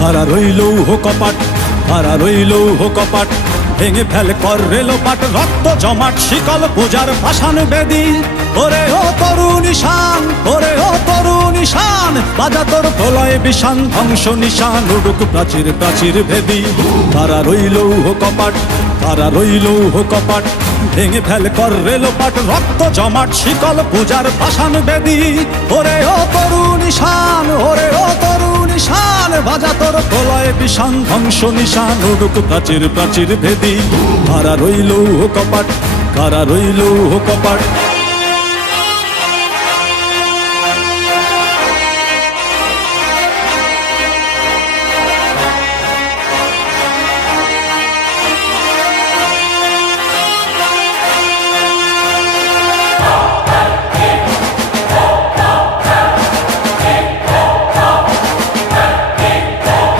কারা রইল কপাট, কারা রইল কপাট, ভেঙে ফেল কর রেলোপাট, রক্ত জমাট শিকল পূজার পাষাণ বেদী। ওরে ও তরুণ ঈশান, ওরে ও তরুণ ঈশান, বাজা তোর প্রলয় বিষান, ধ্বংস নিশান উড়ুক প্রাচীর প্রাচীর ভেদী। কারা রইল কপাট, কারা রইল কপাট, ভেঙে ফেল কর রেলোপাট, রক্ত জমাট শিকল পূজার পাষাণ বেদী। ওরে ও তরুণ ঈশান, ওরে ও তরুণ ঈশান, বাজা তোর প্রলয় বিষান, ধ্বংস নিশান উড়ুক প্রাচীর প্রাচীর ভেদী। কারা রইল কপাট, কারা রইল কপাট।